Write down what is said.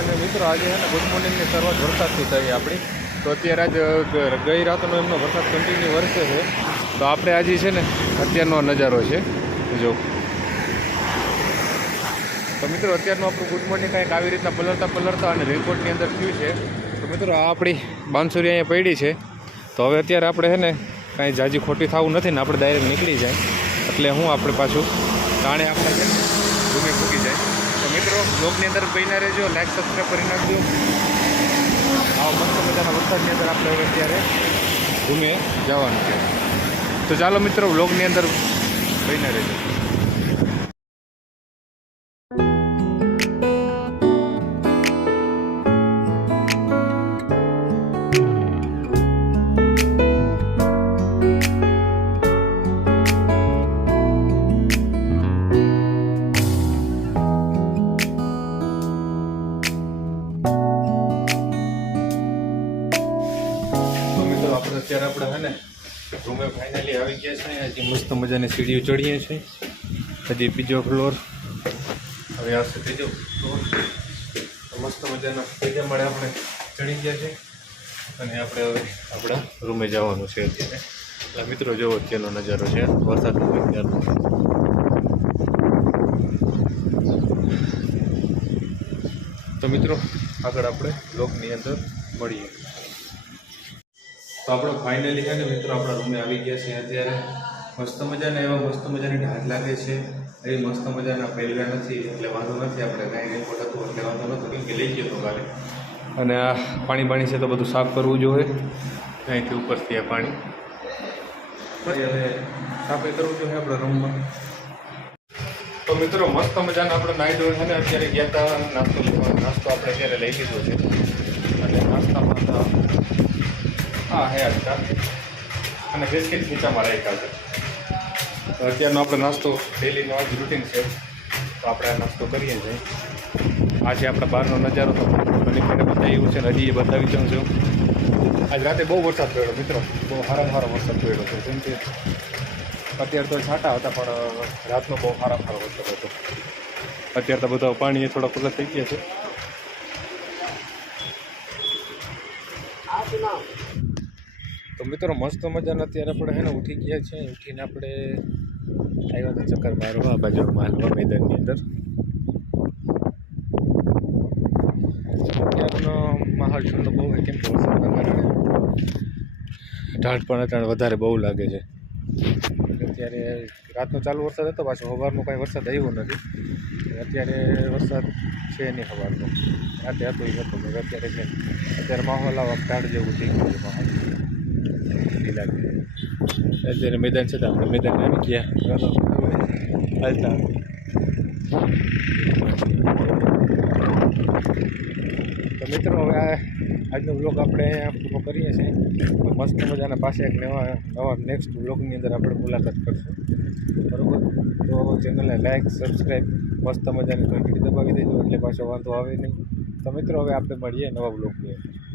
Good મોર્નિંગની શરૂઆત વરસાદથી થઈ આપણી. તો અત્યારે આજ ગઈ રાતનો એમનો વરસાદ કન્ટિન્યુ વરસે છે. તો આપણે આજે છે ને અત્યારનો નજારો છે. જો. તો મિત્રો અત્યારનું આપણું ગુડ મોર્નિંગ કાંઈક આવી રીતના પલળતા પલળતા અને રેકોર્ડની અંદર થયું છે. તો મિત્રો આ આપણી બાંસુરી અહીંયા પડી છે. તો હવે અત્યારે આપણે છે ને કાંઈ જાજી ખોટી થવું નથી ને આપણે ડાયરેક્ટ નીકળી જાય. એટલે હું આપણે પાછું તાણે આપણે છે ને ભૂમિ મૂકી જાય. તો બ્લોગની અંદર બન્યા રહેજો લાઈક સબસ્ક્રાઈબ કરી નાખજો. આવા મસ્ત મજાના વરસાદની અંદર આપણે હવે અત્યારે ઘૂમીએ જવાનું છે. તો ચાલો મિત્રો, બ્લોગની અંદર બહીને રહેજો. અત્યારે આપણે હે ને, રૂમે ફાઇનલી આવી ગયા છે હજી મસ્ત મજાની સીડીઓ ચડીએ છીએ. હજી બીજો ફ્લોર હવે આવશે ત્રીજો ફ્લોર મસ્ત મજાના ત્રીજા માળે આપણે ચડી ગયા છે અને આપણે હવે આપણા રૂમે જવાનું છે અત્યારે. એટલે મિત્રો જોવો અત્યારનો નજારો છે. વરસાદનો અત્યારનો તો મિત્રો, આગળ આપણે બ્લોગની અંદર મળીએ. તો આપણે ફાઇનલી છે ને મિત્રો આપણા રૂમે આવી ગયા છે અત્યારે. મસ્ત મજાના એવા મસ્ત મજાની ઢાઢ લાગે છે. એ મસ્ત મજાના પહેલા નથી, એટલે વાંધો નથી આપણે કાંઈ રેકોર્ડ હતું એટલે વાંધો નહોતો કેમ કે લઈ ગયો હતો કાલે. અને આ પાણી પાણી છે તો બધું સાફ કરવું જોઈએ. અહીંથી ઉપરથી આ પાણી. હવે સાફે કરવું જોઈએ આપણા રૂમમાં તો મિત્રો મસ્ત મજાના આપણે નાઈ હોય છે ને અત્યારે ગયા હતા નાસ્તો નાસ્તો આપણે અત્યારે લઈ લીધો છે. અને નાસ્તામાં તો હા, હે હતા અને બિસ્કિટ નીચામાં રાખ્યા છે. તો અત્યારનો આપણે નાસ્તો, ડેલીનો આજ રૂટીન છે. તો આપણે આ નાસ્તો કરીએ છીએ. આજે આપણે બહારનો નજારો તો મને મને એવું છે ને હજી એ બતાવી દઉં છું. આજ રાતે બહુ વરસાદ પડ્યો મિત્રો. બહુ સારા સારો વરસાદ પડ્યો હતો. જેમ કે અત્યારે તો છાંટા હતા, પણ રાતનો બહુ સારા સારો વરસાદ હતો. અત્યારે તો બધા પાણી થોડા ખુલ્લા થઈ ગયા છે. તો મિત્રો મસ્ત મજાના અત્યારે આપણે હે ને ઉઠી ગયા છે ઉઠીને આપણે આવ્યા હતા ચક્કર મારવા બાજુ માલવા મેદાનની અંદર. અત્યારનો માહોલ ઠંડો બહુ હોય કેમ કે વરસાદના કારણે ઢાળ પણ અટાણ વધારે બહુ લાગે છે. અત્યારે રાતનો ચાલુ વરસાદ હતો, પાછો સવારનો કાંઈ વરસાદ આવ્યો નથી. અત્યારે વરસાદ છે નહીં સવારનો રાતે હતો એ હતો અત્યારે છે. અત્યારે માહોલ આવા ઢાળ જેવું થઈ ગયું છે માહોલ. લાગે અત્યારે મેદાન છે તો આપણે મેદાન આવી ગયા હાલતા તો મિત્રો હવે આજનો બ્લોગ આપણે અહીંયા પૂરો કરીએ છીએ મસ્ત મજાના પાસે એક નવા નવા નેક્સ્ટ બ્લોગની અંદર આપણે મુલાકાત કરશું બરાબર તો ચેનલને લાઇક સબસ્ક્રાઈબ મસ્ત મજાની ઘંટડી દબાવી દેજો એટલે પાછો વાંધો આવે નહીં તો મિત્રો હવે આપણે મળીએ નવા બ્લોગની અંદર